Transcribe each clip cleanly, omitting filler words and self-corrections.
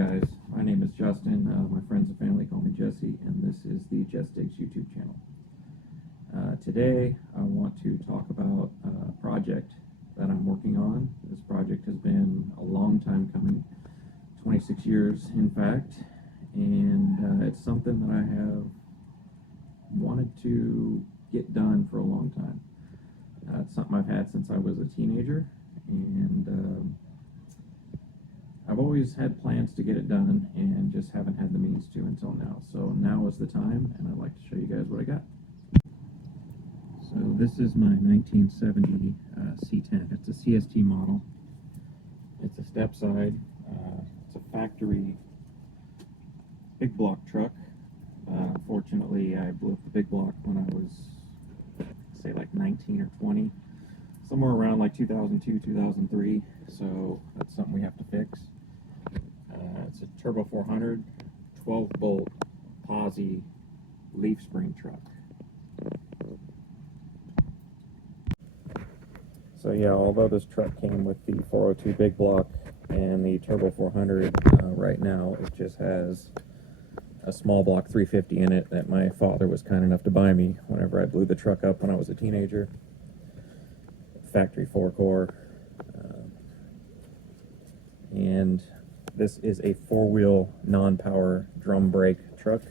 guys? My name is Justin. My friends and family call me Jesse, and this is the Just Digs YouTube channel. Today, I want to talk about a project that I'm working on. This project has been a long time coming, 26 years in fact, and it's something that I have wanted to get done for a long time. It's something I've had since I was a teenager, and I've always had plans to get it done and just haven't had the means to until now. So now is the time, and I'd like to show you guys what I got. So this is my 1970 C10. It's a CST model. It's a step side. It's a factory big block truck. Unfortunately, I blew up the big block when I was, say, like 19 or 20. Somewhere around like 2002, 2003. So that's something we have to fix. It's a Turbo 400, 12-bolt posi leaf spring truck. So yeah, although this truck came with the 402 big block and the Turbo 400, right now it just has a small block 350 in it that my father was kind enough to buy me whenever I blew the truck up when I was a teenager. Factory 4-core. And this is a 4-wheel non-power drum brake truck.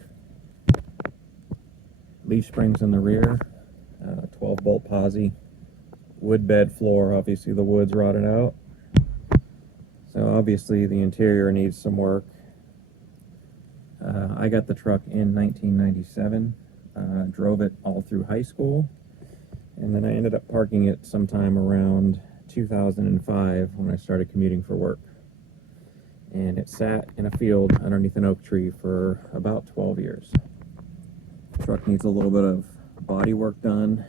Leaf springs in the rear, 12-bolt posi, wood bed floor. Obviously the wood's rotted out, so obviously the interior needs some work. I got the truck in 1997, drove it all through high school, and then I ended up parking it sometime around 2005 when I started commuting for work. And it sat in a field underneath an oak tree for about 12 years. The truck needs a little bit of body work done.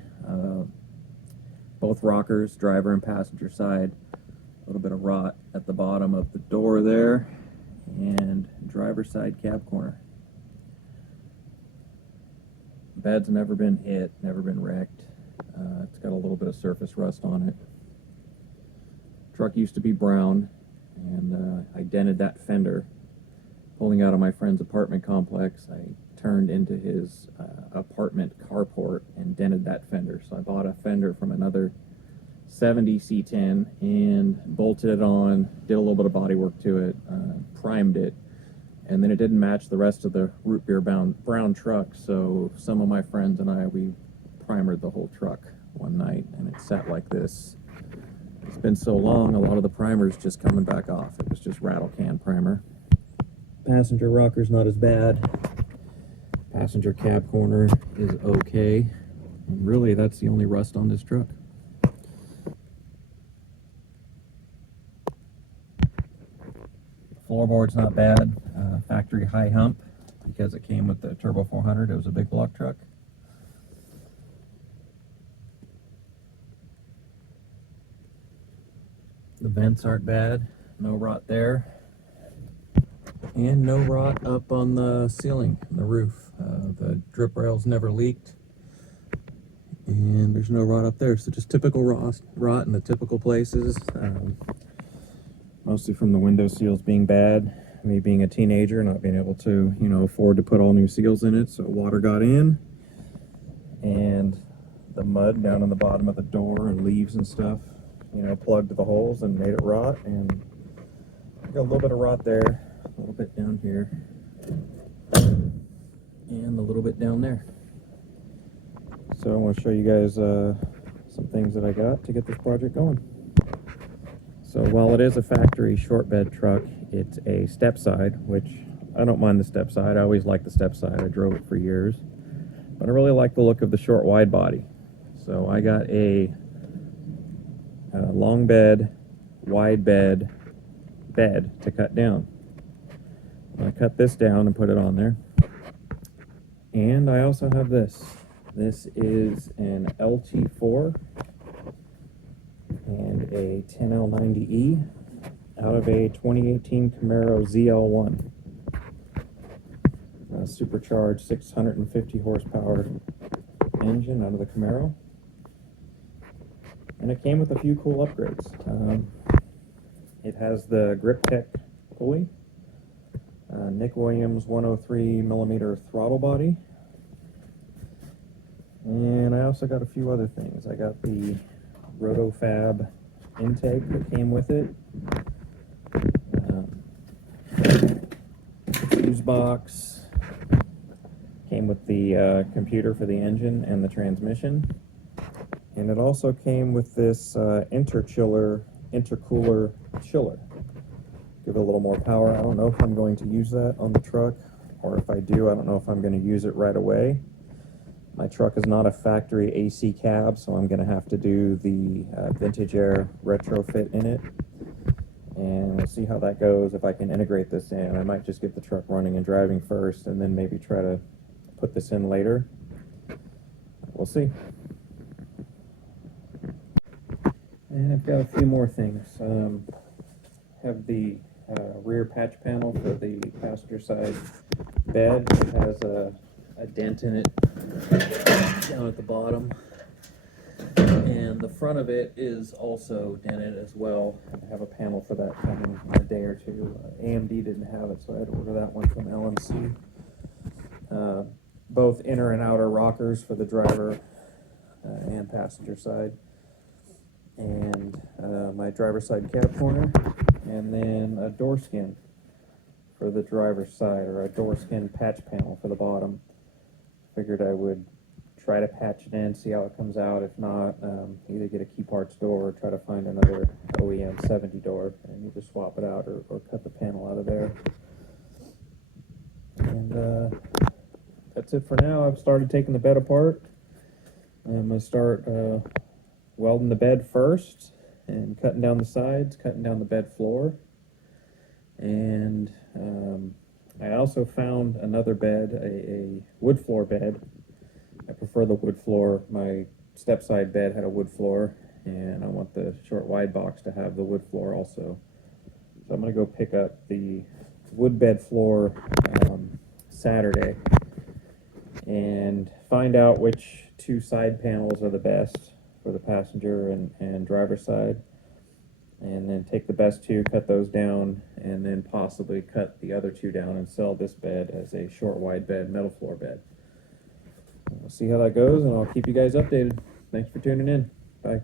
Both rockers, driver and passenger side, a little bit of rot at the bottom of the door there, and driver side cab corner. Bed's never been hit, never been wrecked. It's got a little bit of surface rust on it. Truck used to be brown, and I dented that fender. Pulling out of my friend's apartment complex, I turned into his apartment carport and dented that fender. So I bought a fender from another 70 C10 and bolted it on, did a little bit of body work to it, primed it, and then it didn't match the rest of the root beer brown truck, so some of my friends and I, we primered the whole truck one night, and it sat like this. It's been so long, a lot of the primer's just coming back off. It was just rattle can primer. Passenger rocker's not as bad. Passenger cab corner is okay. And really, that's the only rust on this truck. Floorboard's not bad. Factory high hump, because it came with the Turbo 400. It was a big block truck. The vents aren't bad. No rot there. And no rot up on the ceiling, the roof. The drip rails never leaked. And there's no rot up there. So just typical rot in the typical places. Mostly from the window seals being bad. Me being a teenager, not being able to, afford to put all new seals in it. So water got in. And the mud down on the bottom of the door and leaves and stuff, plugged the holes and made it rot. And got a little bit of rot there. A little bit down here, and a little bit down there. So I want to show you guys some things that I got to get this project going. So while it is a factory short bed truck, it's a step side, which I don't mind the step side. I always liked the step side. I drove it for years, but I really like the look of the short wide body. So I got a long bed, wide bed to cut down. I cut this down and put it on there. And I also have this. This is an LT4 and a 10L90E out of a 2018 Camaro ZL1. Supercharged 650 horsepower engine out of the Camaro. And it came with a few cool upgrades. It has the grip tech pulley, Nick Williams 103 millimeter throttle body. And I also got a few other things. I got the RotoFab intake that came with it. Fuse box. Came with the computer for the engine and the transmission. And it also came with this intercooler chiller. Give it a little more power. I don't know if I'm going to use that on the truck, or if I do, I don't know if I'm going to use it right away. My truck is not a factory AC cab, so I'm going to have to do the Vintage Air retrofit in it. And we'll see how that goes. If I can integrate this in, I might just get the truck running and driving first, and then maybe try to put this in later. We'll see. And I've got a few more things. Have the rear patch panel for the passenger side bed. It has a dent in it down at the bottom, and the front of it is also dented as well. I have a panel for that coming in a day or two. AMD didn't have it, so I had to order that one from LMC. Both inner and outer rockers for the driver and passenger side, and my driver's side cab corner, and then a door skin for the driver's side, or a door skin patch panel for the bottom. Figured I would try to patch it in, see how it comes out. If not, either get a key parts door or try to find another OEM 70 door and either swap it out or cut the panel out of there. And that's it for now. I've started taking the bed apart. I'm going to start welding the bed first and cutting down the sides, cutting down the bed floor. And I also found another bed, a wood floor bed. I prefer the wood floor. My step side bed had a wood floor, and I want the short wide box to have the wood floor also. So I'm going to go pick up the wood bed floor Saturday and find out which two side panels are the best for the passenger and driver side, and then take the best two, cut those down, and then possibly cut the other two down and sell this bed as a short wide bed, metal floor bed. We'll see how that goes, and I'll keep you guys updated. Thanks for tuning in. Bye.